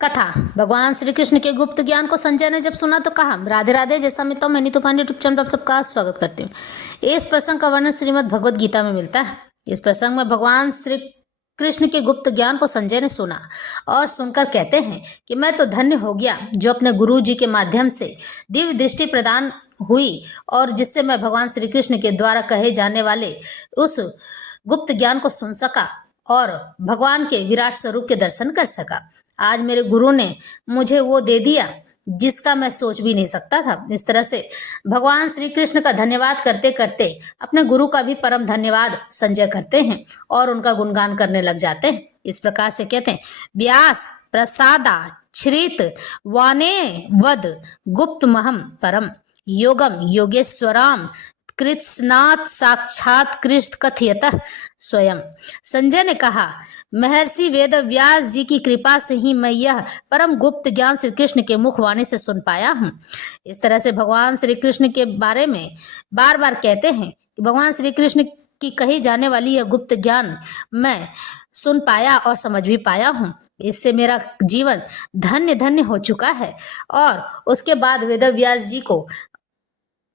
कथा। भगवान श्री कृष्ण के गुप्त ज्ञान को संजय ने जब सुना तो कहा, राधे राधे। जैसा मैं तो नीतू पांडे यूट्यूब चैनल पर सबका स्वागत करती हूँ। इस प्रसंग का वर्णन श्रीमद् भगवद गीता में मिलता है। इस प्रसंग में भगवान श्री कृष्ण के गुप्त ज्ञान को संजय ने सुना और सुनकर कहते हैं कि मैं तो धन्य हो गया जो अपने गुरु जी के माध्यम से दिव्य दृष्टि प्रदान हुई और जिससे मैं भगवान श्री कृष्ण के द्वारा कहे जाने वाले उस गुप्त ज्ञान को सुन सका और भगवान के विराट स्वरूप के दर्शन कर सका। आज मेरे गुरु ने मुझे वो दे दिया जिसका मैं सोच भी नहीं सकता था। इस तरह से भगवान श्री कृष्ण का धन्यवाद करते करते अपने गुरु का भी परम धन्यवाद संजय करते हैं और उनका गुणगान करने लग जाते हैं। इस प्रकार से कहते हैं, व्यास प्रसादा श्रित वाने वद गुप्त महम परम योगम योगेश्वराम कृत्स्नात् साक्षात कृष्ण कथयतः स्वयं। संजय ने कहा, महर्षि वेद व्यास जी की कृपा से ही मैं यह परम गुप्त ज्ञान श्री कृष्ण के मुखवाणी से सुन पाया हूँ। इस तरह से भगवान श्री कृष्ण के बारे में बार बार कहते हैं कि भगवान श्री कृष्ण की कही जाने वाली यह गुप्त ज्ञान मैं सुन पाया और समझ भी पाया हूँ। इससे मेरा जीवन धन्य धन्य हो चुका है। और उसके बाद वेद व्यास जी को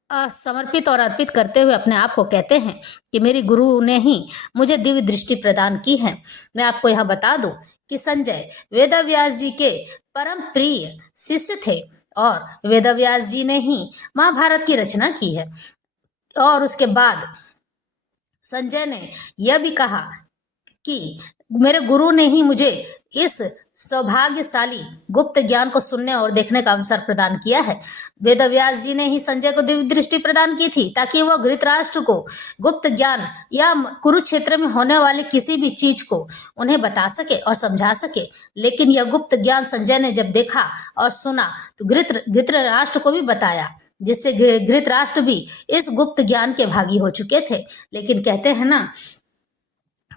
समर्पित और अर्पित करते हुए अपने आप को कहते हैं कि मेरी गुरु ने ही मुझे दिव्य दृष्टि प्रदान की है। मैं आपको यहाँ बता दूं कि संजय वेदव्यास जी के परम प्रिय शिष्य थे और वेदव्यास जी ने ही महाभारत की रचना की है। और उसके बाद संजय ने यह भी कहा कि मेरे गुरु ने ही मुझे इस सौभाग्यशाली गुप्त ज्ञान को सुनने और देखने का अवसर प्रदान किया है। वेदव्यास जी ने ही संजय को दिव्य दृष्टि प्रदान की थी ताकि वह धृतराष्ट्र को गुप्त ज्ञान या कुरुक्षेत्र में होने वाली किसी भी चीज को उन्हें बता सके और समझा सके। लेकिन यह गुप्त ज्ञान संजय ने जब देखा और सुना तो धृतराष्ट्र को भी बताया, जिससे धृतराष्ट्र भी इस गुप्त ज्ञान के भागी हो चुके थे। लेकिन कहते हैं ना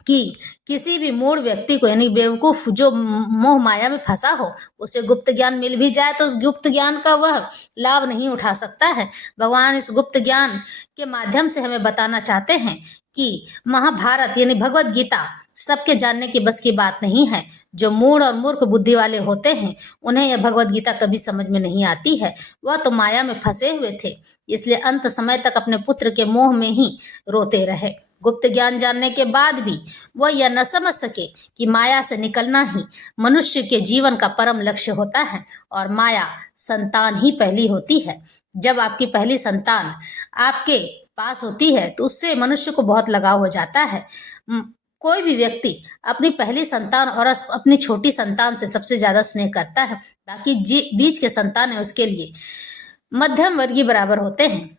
कि किसी भी मूढ़ व्यक्ति को यानी बेवकूफ जो मोह माया में फंसा हो उसे गुप्त ज्ञान मिल भी जाए तो उस गुप्त ज्ञान का वह लाभ नहीं उठा सकता है। भगवान इस गुप्त ज्ञान के माध्यम से हमें बताना चाहते हैं कि महाभारत यानी भगवद गीता सबके जानने की बस की बात नहीं है। जो मूढ़ और मूर्ख बुद्धि वाले होते हैं उन्हें यह भगवद गीता कभी समझ में नहीं आती है। वह तो माया में फंसे हुए थे, इसलिए अंत समय तक अपने पुत्र के मोह में ही रोते रहे। गुप्त ज्ञान जानने के बाद भी वह यह न समझ सके कि माया से निकलना ही मनुष्य के जीवन का परम लक्ष्य होता है और माया संतान ही पहली होती है। जब आपकी पहली संतान आपके पास होती है तो उससे मनुष्य को बहुत लगाव हो जाता है। कोई भी व्यक्ति अपनी पहली संतान और अपनी छोटी संतान से सबसे ज्यादा स्नेह करता है। बाकी बीच के संतान है उसके लिए मध्यम वर्गीय बराबर होते हैं।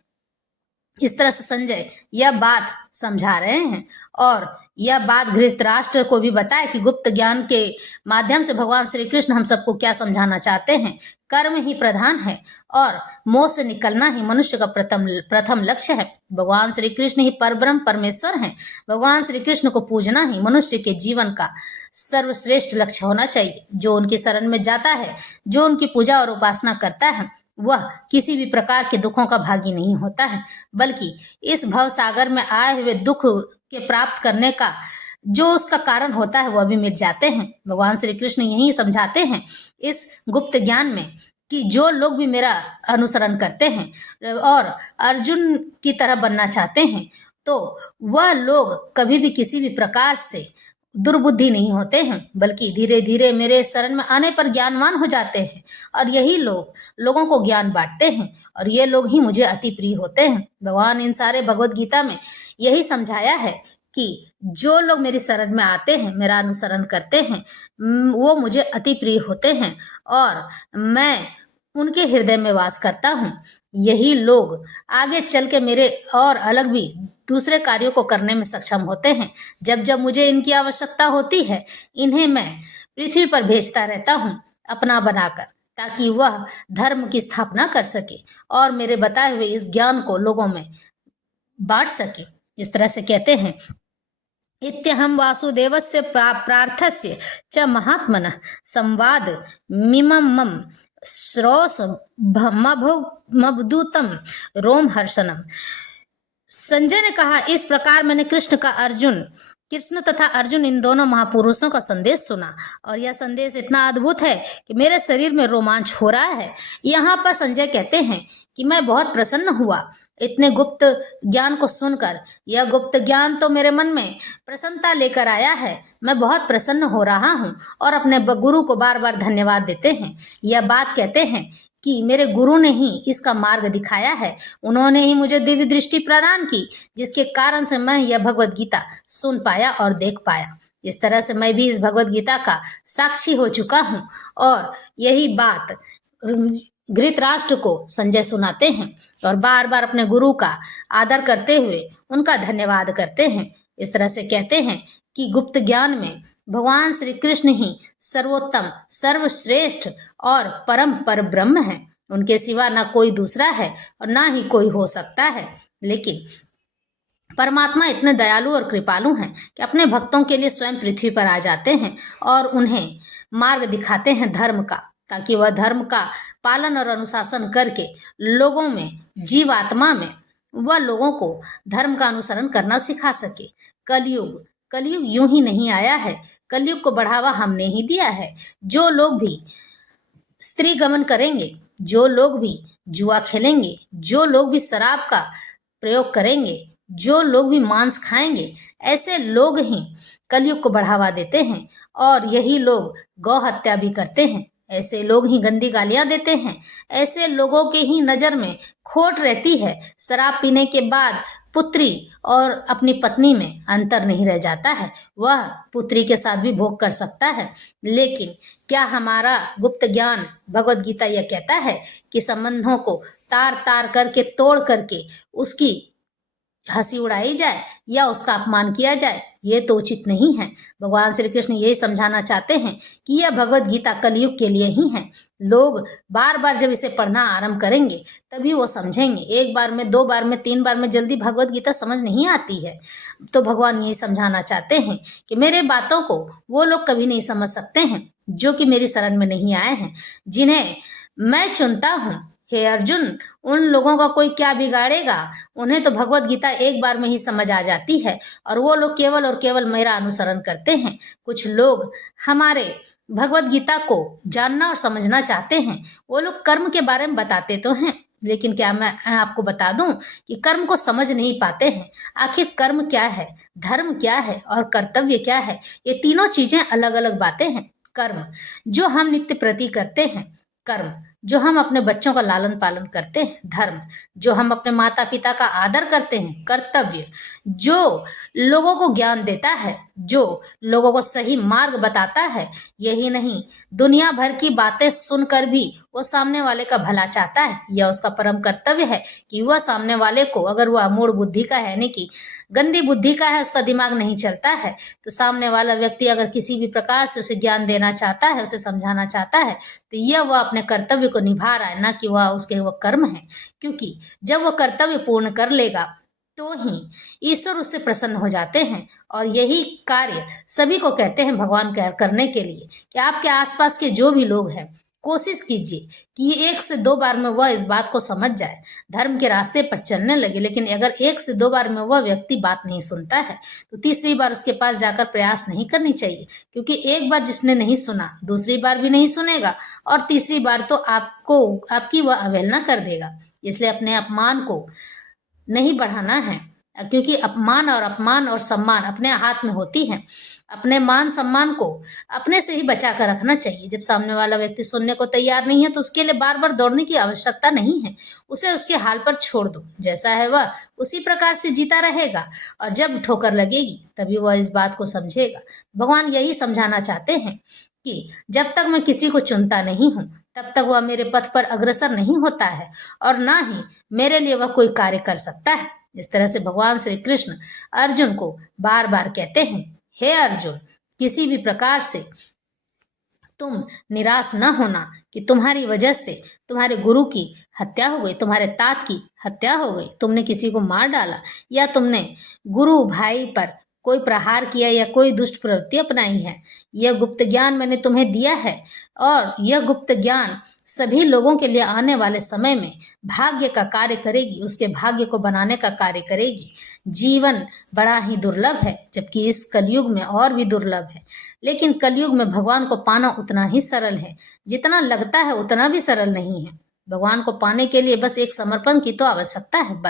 इस तरह से संजय यह बात समझा रहे हैं और यह बात धृतराष्ट्र को भी बताया कि गुप्त ज्ञान के माध्यम से भगवान श्री कृष्ण हम सबको क्या समझाना चाहते हैं। कर्म ही प्रधान है और मोह से निकलना ही मनुष्य का प्रथम लक्ष्य है। भगवान श्री कृष्ण ही परब्रह्म परमेश्वर हैं। भगवान श्री कृष्ण को पूजना ही मनुष्य के जीवन का सर्वश्रेष्ठ लक्ष्य होना चाहिए। जो उनकी शरण में जाता है, जो उनकी पूजा और उपासना करता है, वह किसी भी प्रकार के दुखों का भागी नहीं होता है, बल्कि इस भव सागर में आए हुए दुख के प्राप्त करने का जो उसका कारण होता है वह भी मिट जाते हैं। भगवान श्री कृष्ण यही समझाते हैं इस गुप्त ज्ञान में कि जो लोग भी मेरा अनुसरण करते हैं और अर्जुन की तरह बनना चाहते हैं तो वह लोग कभी भी किसी भी प्रकार से दुर्बुद्धि नहीं होते हैं, बल्कि धीरे धीरे मेरे शरण में आने पर ज्ञानवान हो जाते हैं और यही लोग लोगों को ज्ञान बांटते हैं और ये लोग ही मुझे अति प्रिय होते हैं। भगवान इन सारे भगवद गीता में यही समझाया है कि जो लोग मेरी शरण में आते हैं, मेरा अनुसरण करते हैं, वो मुझे अति प्रिय होते हैं और मैं उनके हृदय में वास करता हूँ। यही लोग आगे चल के मेरे और अलग भी दूसरे कार्यों को करने में सक्षम होते हैं। जब जब मुझे इनकी आवश्यकता होती है इन्हें मैं पृथ्वी पर भेजता रहता हूँ अपना बनाकर, ताकि वह धर्म की स्थापना कर सके और मेरे बताए हुए इस ज्ञान को लोगों में बांट सके। इस तरह से कहते हैं, इत्यहं वासुदेवस्य प्रार्थस्य च महात्मनः संवाद मिमं श्रोस मभदूतम रोम हर्षणम। संजय ने कहा, इस प्रकार मैंने कृष्ण का अर्जुन कृष्ण तथा अर्जुन इन दोनों महापुरुषों का संदेश सुना और यह संदेश इतना अद्भुत है कि मेरे शरीर में रोमांच हो रहा है। यहाँ पर संजय कहते हैं कि मैं बहुत प्रसन्न हुआ इतने गुप्त ज्ञान को सुनकर। यह गुप्त ज्ञान तो मेरे मन में प्रसन्नता लेकर आया है। मैं बहुत प्रसन्न हो रहा हूँ और अपने गुरु को बार बार धन्यवाद देते हैं। यह बात कहते हैं कि मेरे गुरु ने ही इसका मार्ग दिखाया है, उन्होंने ही मुझे दिव्य दृष्टि प्रदान की, जिसके कारण से मैं यह भगवत गीता सुन पाया और देख पाया। इस तरह से मैं भी इस भगवत गीता का साक्षी हो चुका हूँ। और यही बात धृतराष्ट्र को संजय सुनाते हैं और बार बार अपने गुरु का आदर करते हुए उनका धन्यवाद करते हैं। इस तरह से कहते हैं कि गुप्त ज्ञान में भगवान श्री कृष्ण ही सर्वोत्तम, सर्वश्रेष्ठ और परम पर ब्रह्म है। उनके सिवा ना कोई दूसरा है और ना ही कोई हो सकता है। लेकिन परमात्मा इतने दयालु और कृपालु हैं कि अपने भक्तों के लिए स्वयं पृथ्वी पर आ जाते हैं और उन्हें मार्ग दिखाते हैं धर्म का, ताकि वह धर्म का पालन और अनुशासन करके लोगों में, जीवात्मा में वह लोगों को धर्म का अनुसरण करना सिखा सके। कलयुग यूं ही नहीं आया है, कलयुग को बढ़ावा हमने ही दिया है। जो लोग भी स्त्री गमन करेंगे, जो लोग भी जुआ खेलेंगे, जो लोग भी शराब का प्रयोग करेंगे, जो लोग भी मांस खाएंगे, ऐसे लोग ही कलयुग को बढ़ावा देते हैं। और यही लोग गौ हत्या भी करते हैं, ऐसे लोग ही गंदी गालियां देते हैं, ऐसे लोगों के ही नज़र में खोट रहती है। शराब पीने के बाद पुत्री और अपनी पत्नी में अंतर नहीं रह जाता है, वह पुत्री के साथ भी भोग कर सकता है। लेकिन क्या हमारा गुप्त ज्ञान भगवत गीता यह कहता है कि संबंधों को तार तार करके, तोड़ करके उसकी हंसी उड़ाई जाए या उसका अपमान किया जाए? ये तो उचित नहीं है। भगवान श्री कृष्ण यही समझाना चाहते हैं कि यह भगवत गीता कलयुग के लिए ही है। लोग बार बार जब इसे पढ़ना आरंभ करेंगे तभी वो समझेंगे। एक बार में, दो बार में, तीन बार में जल्दी भगवत गीता समझ नहीं आती है। तो भगवान यही समझाना चाहते हैं कि मेरे बातों को वो लोग कभी नहीं समझ सकते हैं जो कि मेरी शरण में नहीं आए हैं, जिन्हें मैं चुनता हूँ। हे अर्जुन, उन लोगों का कोई क्या बिगाड़ेगा? उन्हें तो भगवत गीता एक बार में ही समझ आ जाती है और वो लोग केवल और केवल मेरा अनुसरण करते हैं। कुछ लोग हमारे भगवत गीता को जानना और समझना चाहते हैं। वो लोग कर्म के बारे में बताते तो हैं, लेकिन क्या मैं आपको बता दूं कि कर्म को समझ नहीं पाते हैं। आखिर कर्म क्या है, धर्म क्या है और कर्तव्य क्या है? ये तीनों चीजें अलग अलग बातें हैं। कर्म जो हम नित्य प्रति करते हैं, कर्म जो हम अपने बच्चों का लालन पालन करते हैं, धर्म जो हम अपने माता पिता का आदर करते हैं, कर्तव्य जो लोगों को ज्ञान देता है, जो लोगों को सही मार्ग बताता है। यही नहीं, दुनिया भर की बातें सुनकर भी वो सामने वाले का भला चाहता है। यह उसका परम कर्तव्य है कि वह सामने वाले को, अगर वह मूढ़ बुद्धि का है, यानी कि गंदी बुद्धि का है, उसका दिमाग नहीं चलता है, तो सामने वाला व्यक्ति अगर किसी भी प्रकार से उसे ज्ञान देना चाहता है, उसे समझाना चाहता है, तो यह वह अपने कर्तव्य को निभा रहा है, ना कि वह उसके वह कर्म है। क्योंकि जब वह कर्तव्य पूर्ण कर लेगा तो ही ईश्वर उससे प्रसन्न हो जाते हैं। और यही कार्य सभी को कहते हैं भगवान करने के लिए कि आपके आसपास के जो भी लोग हैं, कोशिश कीजिए कि एक से दो बार में वह इस बात को समझ जाए, धर्म के रास्ते पर चलने लगे। लेकिन अगर एक से दो बार में वह व्यक्ति बात नहीं सुनता है तो तीसरी बार उसके पास जाकर प्रयास नहीं करनी चाहिए, क्योंकि एक बार जिसने नहीं सुना दूसरी बार भी नहीं सुनेगा और तीसरी बार तो आपकी वह अवहेलना कर देगा। इसलिए अपने अपमान को नहीं बढ़ाना है, क्योंकि अपमान और सम्मान अपने हाथ में होती है। अपने मान सम्मान को अपने से ही बचा कर रखना चाहिए। जब सामने वाला व्यक्ति सुनने को तैयार नहीं है तो उसके लिए बार बार दौड़ने की आवश्यकता नहीं है, उसे उसके हाल पर छोड़ दो। जैसा है वह उसी प्रकार से जीता रहेगा और जब ठोकर लगेगी तभी वह इस बात को समझेगा। भगवान यही समझाना चाहते हैं कि जब तक मैं किसी को चुनता नहीं हूँ तब तक वह मेरे पथ पर अग्रसर नहीं होता है और ना ही मेरे लिए वह कोई कार्य कर सकता है। इस तरह से भगवान श्री कृष्ण अर्जुन को बार बार कहते हैं, हे अर्जुन, किसी भी प्रकार से तुम निराश न होना कि तुम्हारी वजह से तुम्हारे गुरु की हत्या हो गई, तुम्हारे तात की हत्या हो गई, तुमने किसी को मार डाला या तुमने गुरु भाई पर कोई प्रहार किया या कोई दुष्ट प्रवृत्ति अपनाई है। यह गुप्त ज्ञान मैंने तुम्हें दिया है और यह गुप्त ज्ञान सभी लोगों के लिए आने वाले समय में भाग्य का कार्य करेगी, उसके भाग्य को बनाने का कार्य करेगी। जीवन बड़ा ही दुर्लभ है, जबकि इस कलयुग में और भी दुर्लभ है। लेकिन कलयुग में भगवान को पाना उतना ही सरल है, जितना लगता है उतना भी सरल नहीं है। भगवान को पाने के लिए बस एक समर्पण की तो आवश्यकता है बस।